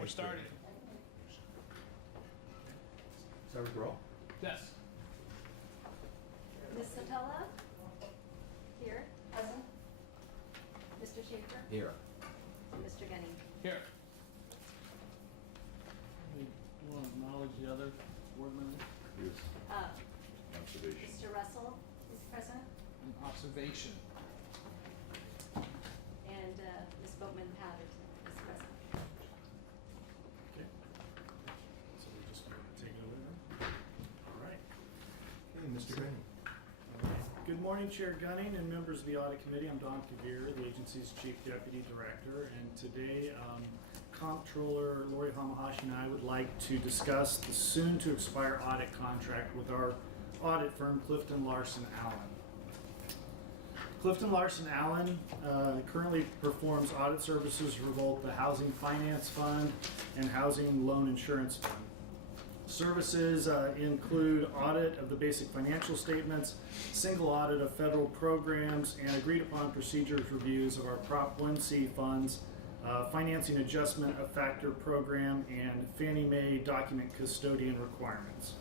we're starting. Start with roll. Yes. Ms. Sotelo? Here. Present. Mr. Schaefer? Here. And Mr. Gunning? Here. We want to acknowledge the other board members. Yes, Uh, observation. Mr. Russell is present, An observation. and Ms. Boatman Patterson is present. Okay. So we're just going to take it over then. All right. Okay, Mr. Gunning. Good morning, Chair Gunning and members of the Audit Committee. I'm Don Kavir, the agency's Chief Deputy Director, and today Comptroller Lori Hamahashi and I would like to discuss the soon-to-expire audit contract with our audit firm, Clifton Larson Allen. Clifton Larson Allen currently performs audit services for both the Housing Finance Fund and Housing Loan Insurance Fund. Services include audit of the basic financial statements, single audit of federal programs, and agreed upon procedures reviews of our Prop 1C funds, financing adjustment of factor program, and Fannie Mae document custodian requirements.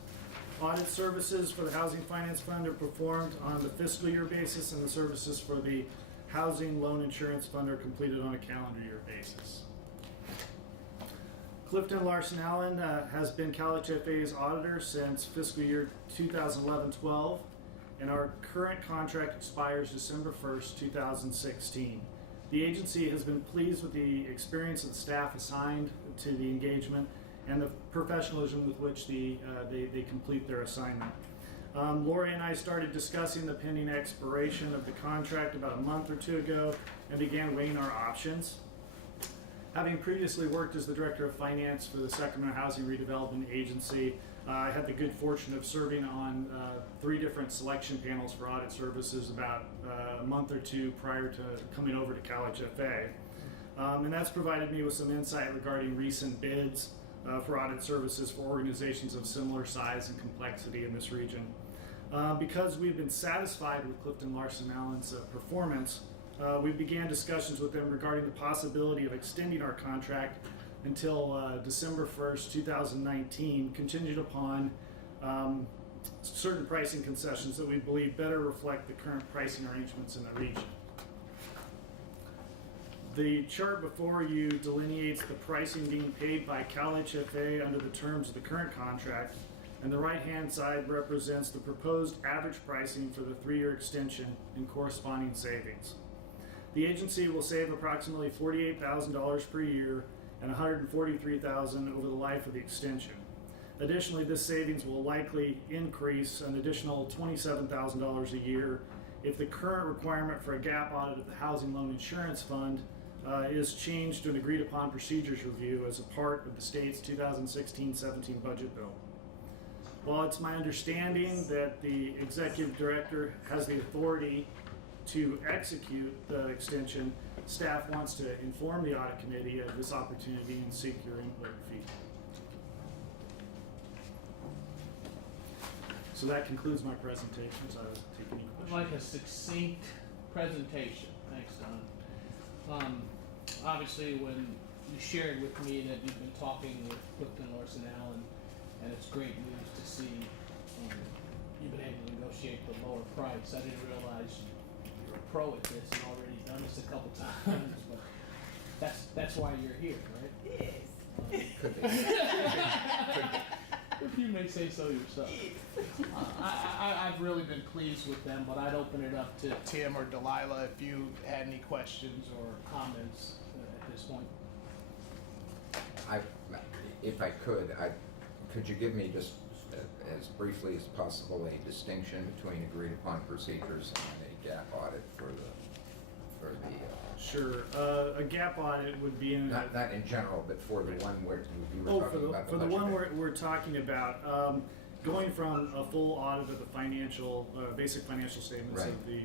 Audit services for the Housing Finance Fund are performed on the fiscal year basis, and the services for the Housing Loan Insurance Fund are completed on a calendar year basis. Clifton Larson Allen has been CalHFA's auditor since fiscal year 2011-12, and our current contract expires December 1st, 2016. The agency has been pleased with the experience of the staff assigned to the engagement and the professionalism with which they complete their assignment. Lori and I started discussing the pending expiration of the contract about a month or two ago and began weighing our options. Having previously worked as the Director of Finance for the Sacramento Housing Redevelopment Agency, I had the good fortune of serving on 3 different selection panels for audit services about a month or two prior to coming over to CalHFA. And that's provided me with some insight regarding recent bids for audit services for organizations of similar size and complexity in this region. Because we've been satisfied with Clifton Larson Allen's performance, we began discussions with them regarding the possibility of extending our contract until December 1st, 2019, contingent upon certain pricing concessions that we believe better reflect the current pricing arrangements in the region. The chart before you delineates the pricing being paid by CalHFA under the terms of the current contract, and the right-hand side represents the proposed average pricing for the 3-year extension and corresponding savings. The agency will save approximately $48,000 per year and $143,000 over the life of the extension. Additionally, this savings will likely increase an additional $27,000 a year if the current requirement for a gap audit of the Housing Loan Insurance Fund is changed to an agreed upon procedures review as a part of the state's 2016-17 budget bill. While it's my understanding that the executive director has the authority to execute the extension, staff wants to inform the audit committee of this opportunity and seek your input and feedback. So that concludes my presentation, so I will take any I'd questions. like a succinct presentation. Thanks, Don. Obviously, when you shared with me that you've been talking with Clifton Larson Allen, and it's great news to see you've been able to negotiate the lower price. I didn't realize you're a pro at this and already done this a couple times, but that's why you're here, right? Yes. Could be. If you may say so yourself. I've really been pleased with them, but I'd open it up to Tim or Delilah if you had any questions or comments at this point. If I could you give me just as briefly as possible a distinction between agreed upon procedures and a gap audit for the Sure. A gap audit would be in not in general, but for the one where you were talking about for the one we're talking about, going from a full audit of the financial, basic financial statements Right. of the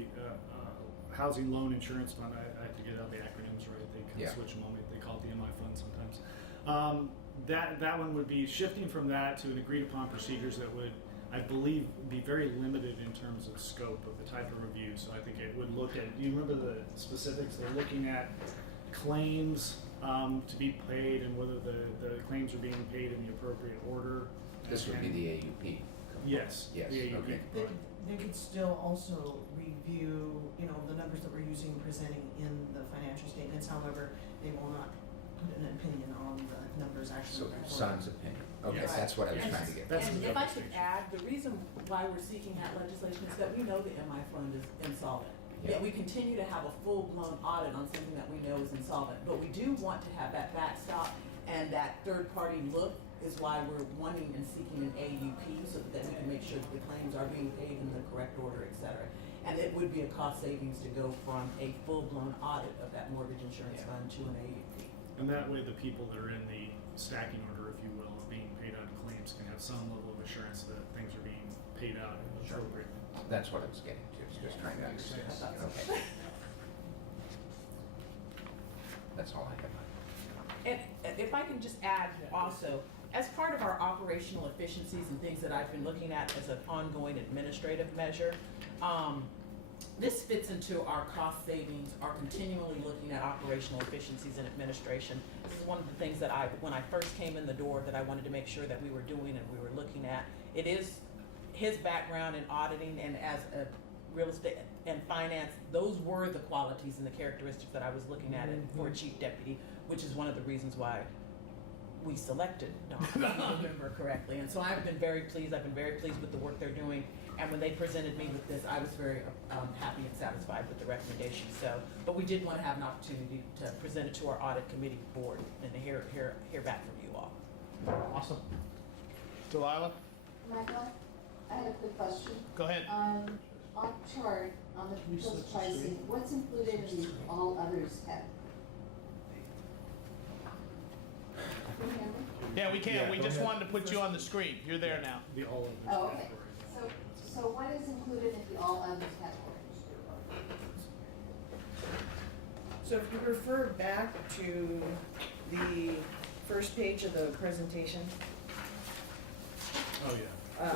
Housing Loan Insurance Fund. I have to get out the acronyms right. They kind of switch them on me. They call it the MI fund sometimes. That one would be shifting from that to an agreed upon procedures that would, I believe, be very limited in terms of scope of the type of review. So I think it would look at, do you remember the specifics? They're looking at claims to be paid and whether the claims are being paid in the appropriate order. This would be And- the AUP. Yes. Yes, the AUP okay. component. They could still also review, you know, the numbers that we're using and presenting in the financial statements. However, they will not put an opinion on the numbers So, actually reported. son's opinion. Okay, Yes. that's what I was And- trying to get. That's And the if I could distinction. add, the reason why we're seeking that legislation is that we know the MI fund is insolvent. Yeah. Yet we continue to have a full-blown audit on something that we know is insolvent, but we do want to have that backstop and that third-party look is why we're wanting and seeking an AUP so that we can make sure that the claims are being paid in the correct order, et cetera. And it would be a cost savings to go from a full-blown audit of that mortgage insurance Yeah. fund to an AUP. And that way, the people that are in the stacking order, if you will, of being paid out of claims can have some level of assurance that things are being paid out appropriately. That's what I was getting to, is just trying to understand. Okay. That's all I have. And if I can just add also, as part of our operational efficiencies and things that I've been looking at as an ongoing administrative measure, this fits into our cost savings, our continually looking at operational efficiencies and administration. This is one of the things that when I first came in the door, that I wanted to make sure that we were doing and we were looking at. It is his background in auditing and as a real estate and finance, those were the qualities and the characteristics that I was looking at for a chief deputy, which is one of the reasons why we selected Don, if I remember correctly. And so I've been very pleased. I've been very pleased with the work they're doing. And when they presented me with this, I was very happy and satisfied with the recommendation. So, but we did want to have an opportunity to present it to our audit committee board and to hear back from you all. Awesome. Delilah, Michael, I had a quick question. go ahead. On chart, on the Can you proposed switch the pricing, screen? what's included in the all others tab? Can you hear me? Yeah, we can. Yeah, We go just ahead. wanted to put you on the screen. You're there now. The all others Oh, okay. category. So what is included in the all others category? So if you refer back to the first page of the presentation, Oh, yeah.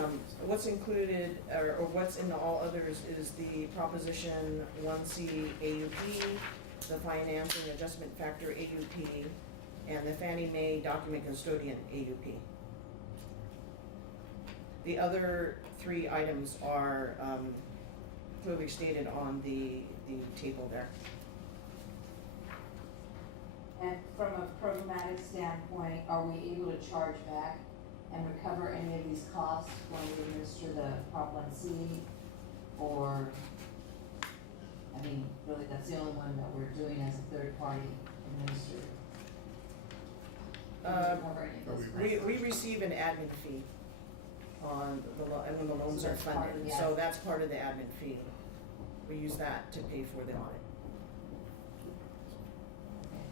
what's included, or what's in the all others is the Proposition 1C AUP, the Financing Adjustment Factor AUP, and the Fannie Mae Document Custodian AUP. The other three items are clearly stated on the table there. And from a programmatic standpoint, are we able to charge back and recover any of these costs when we administer the Prop 1C? Or, I mean, really, that's the only one that we're doing as a third-party administrator. Can we recover any of those We costs? receive an admin fee on and when the loans So are that's part of funded, the so admin. that's part of the admin fee. We use that to pay for the audit.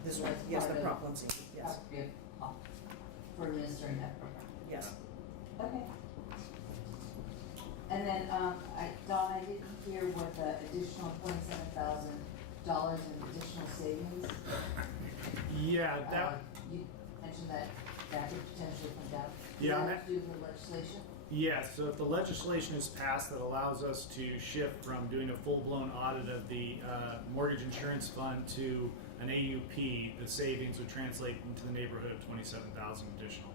This one, That's yes, part the of- Prop 1C, yes, Appropriate cost for administering that program. yes. Okay. And then, Dawn, I didn't hear what the additional $27,000 in additional savings. Yeah, that, You mentioned that could potentially come down. Yeah, Does that that- have to do with the legislation? yes, so if the legislation is passed that allows us to shift from doing a full-blown audit of the mortgage insurance fund to an AUP, the savings would translate into the neighborhood of 27,000 additional.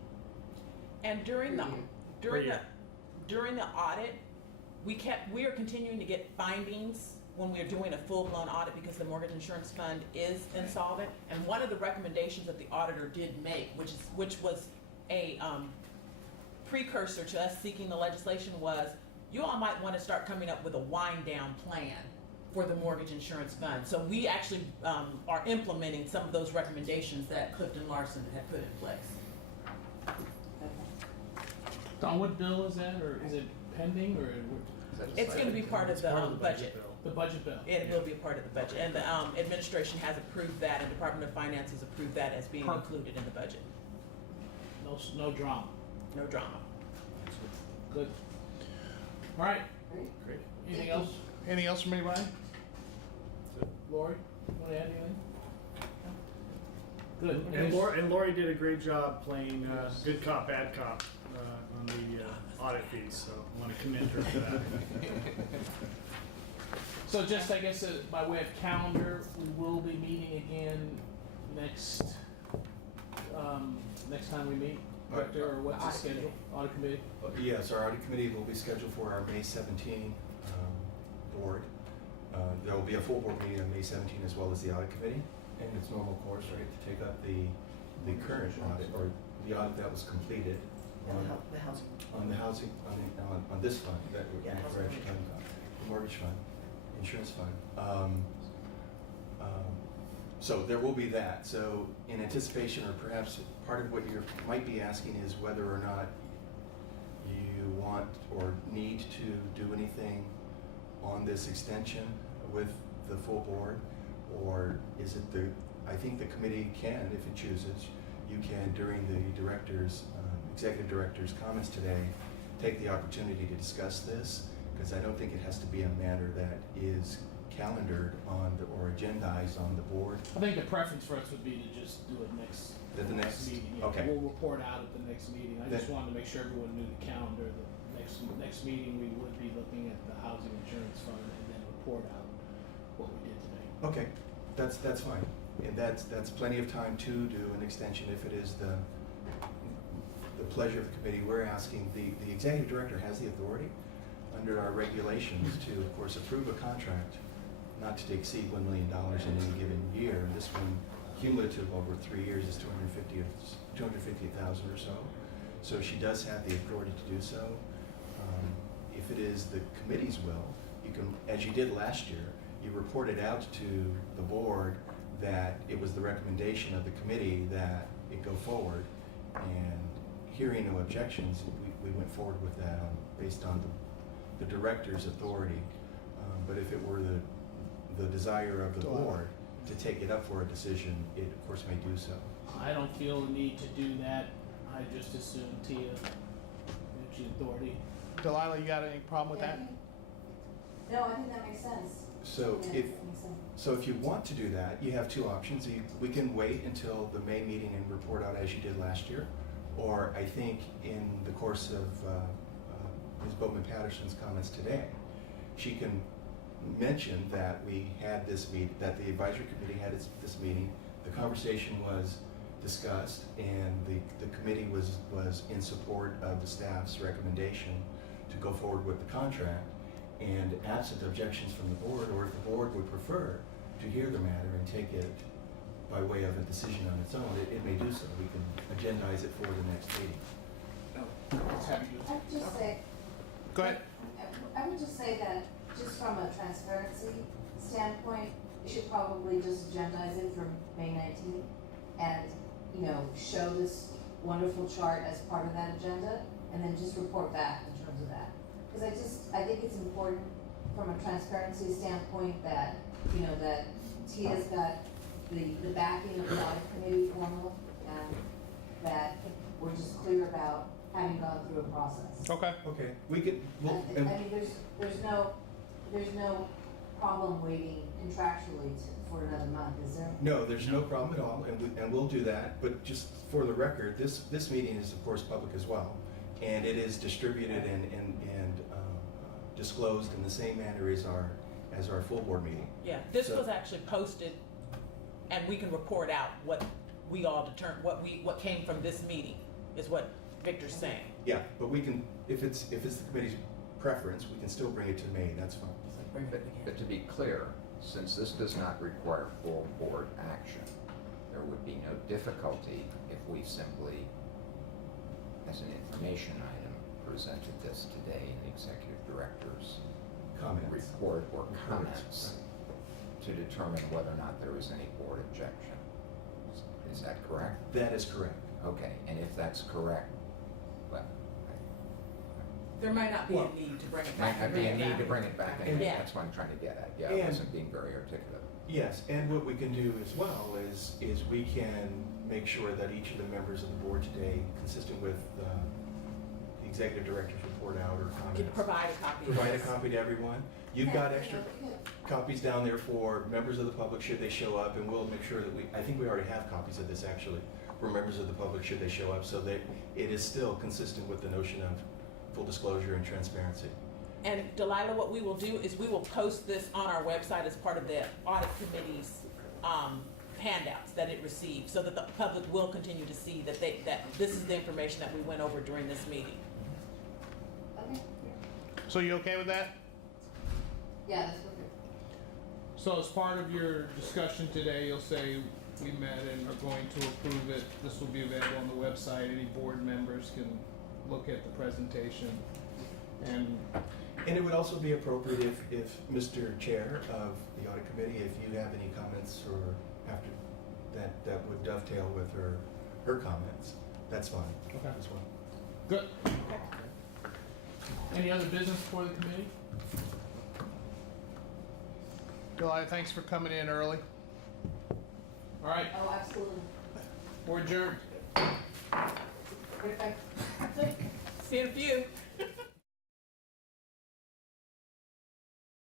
And during the Per year. during Per the during the audit, we are continuing to get findings when we are doing a full-blown audit because the mortgage insurance fund is insolvent. And one of the recommendations that the auditor did make, which was a precursor to us seeking the legislation, was you all might want to start coming up with a wind-down plan for the mortgage insurance fund. So we actually are implementing some of those recommendations that Clifton Larson had put in place. Okay. Don, what bill is that, or is it pending, or It's going to be part of It's the part of the budget. bill. the budget bill? It will be a part of the budget, and the administration has approved that, and Department of Finance has approved that as being Perfect. included in the budget. No drama. No drama. Good. All right. Great. Great. Anything else? Anything else from anybody? Lori, want to add anything? Good. And Lori did a great job playing good cop, bad cop on the audit fees, so I want to commend her for that. So just, I guess, by way of calendar, we will be meeting again next, next time we meet, Victor, or what's the Audit schedule? committee. Audit committee? Yes, our audit committee will be scheduled for our May 17 board. There will be a full board meeting on May 17 as well as the audit committee. And it's normal course, right, to take up the current audit or the audit that was completed And on the housing. on the housing, on this fund that we're Yeah, we're actually talking about, the mortgage fund, insurance fund. So there will be that. So in anticipation, or perhaps part of what you might be asking is whether or not you want or need to do anything on this extension with the full board, or is it I think the committee can, if it chooses, you can, during the director's, executive director's comments today, take the opportunity to discuss this, because I don't think it has to be a matter that is calendared on or agendized on the board. I think the preference for us would be to just do it next. At the next- meeting. Yeah, okay. We'll report out at the next meeting. I just Then- wanted to make sure everyone knew the calendar. The next meeting, we would be looking at the housing insurance fund and then report out what we did today. Okay, that's fine. And that's plenty of time to do an extension if it is the pleasure of the committee. We're asking, the executive director has the authority under our regulations to, of course, approve a contract not to exceed $1 million in any given year. And this one, cumulative over 3 years, is $250,000 or so. So she does have the authority to do so. If it is the committee's will, you can, as you did last year, you reported out to the board that it was the recommendation of the committee that it go forward. And hearing no objections, we went forward with that based on the director's authority. But if it were the desire of the board to take it up for a decision, it of course may do so. I don't feel the need to do that. I just assume Tia, she's authority. Delilah, you got any problem with that? No, I think that makes sense. So Yeah, if that makes sense. So if you want to do that, you have two options. We can wait until the May meeting and report out as you did last year. Or I think in the course of Ms. Bowman-Patterson's comments today, she can mention that we had this meeting, that the advisory committee had this meeting, the conversation was discussed, and the committee was in support of the staff's recommendation to go forward with the contract. And absent objections from the board, or if the board would prefer to hear the matter and take it by way of a decision on its own, it may do so. We can agendize it for the next meeting. Let's have you. I would just say, Go ahead. I would just say that, just from a transparency standpoint, you should probably just agendize it for May 19th and, show this wonderful chart as part of that agenda, and then just report back in terms of that. Because I think it's important from a transparency standpoint that, that Tia's got the backing of the audit committee formal, and that we're just clear about having gone through a process. Okay. Okay, we could, I mean, there's no problem waiting contractually for another month, is there? no, there's no problem at all, and we'll do that. But just for the record, this meeting is of course public as well, and it is distributed and disclosed in the same manner as our full board meeting. Yeah, this So- was actually posted, and we can report out what we all determined, what came from this meeting, is what Victor's saying. Yeah, but we can, if it's the committee's preference, we can still bring it to May, that's fine. But to be clear, since this does not require full board action, there would be no difficulty if we simply, as an information item, presented this today in the executive director's Comments. report or Reports. comments to determine whether or not there is any board objection. Is that correct? That is correct. Okay, and if that's correct, well, There might not be Well, a need to bring it might back. not be a need to bring it back in, Yeah. that's what I'm trying to get at. Yeah, I And- wasn't being very articulate. Yes, and what we can do as well is we can make sure that each of the members of the board today, consistent with the executive director's report out or Can comments, provide a copy. of provide a this. copy to everyone. You've got extra copies down there for members of the public should they show up, and we'll make sure that I think we already have copies of this actually, for members of the public should they show up, so that it is still consistent with the notion of full disclosure and transparency. And Delilah, what we will do is we will post this on our website as part of the audit committee's handouts that it received, so that the public will continue to see that this is the information that we went over during this meeting. Okay, So you okay with that? yeah, that's perfect. So as part of your discussion today, you'll say we met and are going to approve it. This will be available on the website. Any board members can look at the presentation. And And it would also be appropriate if Mr. Chair of the audit committee, if you have any comments or after that would dovetail with her comments, that's fine Okay. as well. good. Any other business for the committee? Goliath, thanks for coming in early. All right, Oh, absolutely. we're adjourned. Perfect. See you in a few.